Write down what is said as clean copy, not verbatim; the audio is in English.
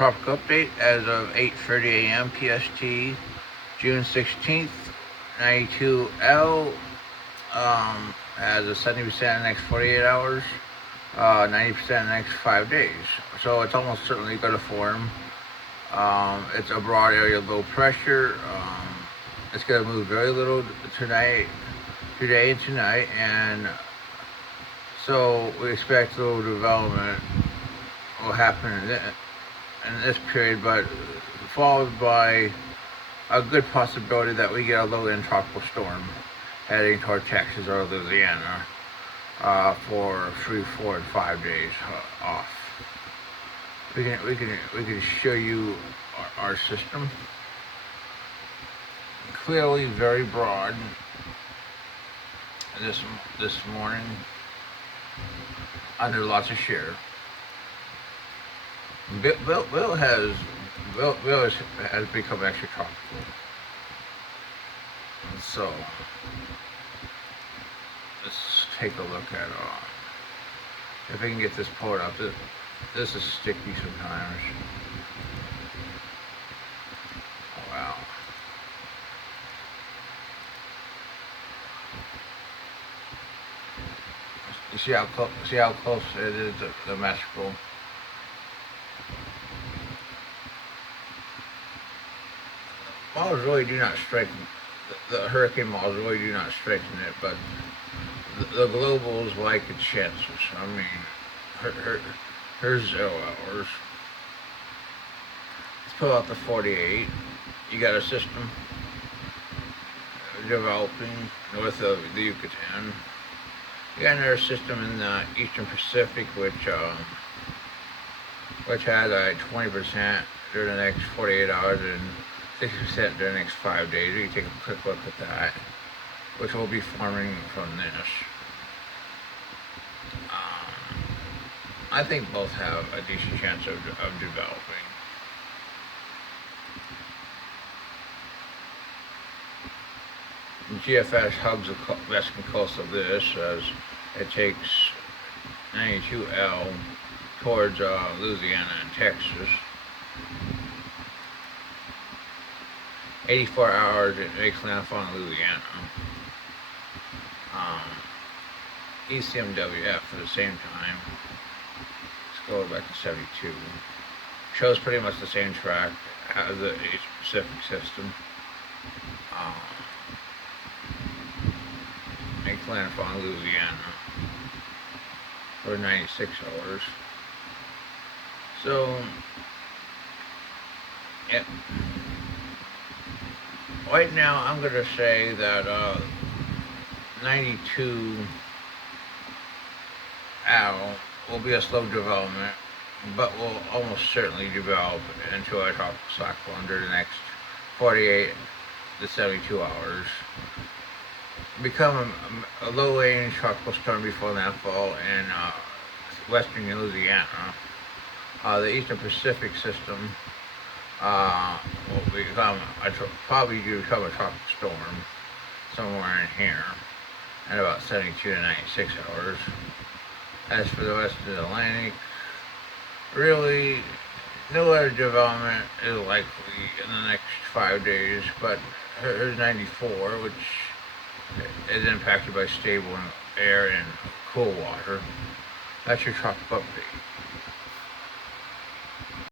tropical update as of 8:30 a.m. PST, June 16th. 92L has a 70% in the next 48 hours, 90% in the next 5 days. So it's almost certainly going to form. It's a broad area of low pressure. It's going to move very little tonight, today and tonight, and so we expect a little development will happen in this period, but followed by a good possibility that we get a low-end tropical storm heading toward Texas or Louisiana for 3, 4, and 5 days off. We can show you our system. Clearly very broad. This morning under lots of shear. Bill has become extra tropical. And so let's take a look at if I can get this pulled up. This is sticky sometimes. Oh, wow. You see how close it is to the Mexico. Models really do not strengthen the hurricane models really do not strengthen it, but the globals like its chances. I mean, here's 0 hours. Let's pull out the 48. You got a system developing north of the Yucatan. You got another system in the Eastern Pacific, which has a 20% during the next 48 hours and 60% during the next 5 days. You can take a quick look at that, which will be forming from this. I think both have a decent chance of developing. GFS hugs the western coast of this as it takes 92L towards Louisiana and Texas. 84 hours it makes landfall in Louisiana. ECMWF at the same time. Let's go back to 72. Shows pretty much the same track as the East Pacific system. Makes landfall in Louisiana for 96 hours. So, yeah. Right now, I'm going to say that 92 Al will be a slow development, but will almost certainly develop into a tropical cyclone under the next 48 to 72 hours. Become a low-range tropical storm before landfall in western Louisiana. The Eastern Pacific system will probably become a tropical storm somewhere in here at about 72 to 96 hours. As for the rest of the Atlantic, really no other development is likely in the next 5 days, but here's 94, which is impacted by stable air and cool water. That's your tropical update.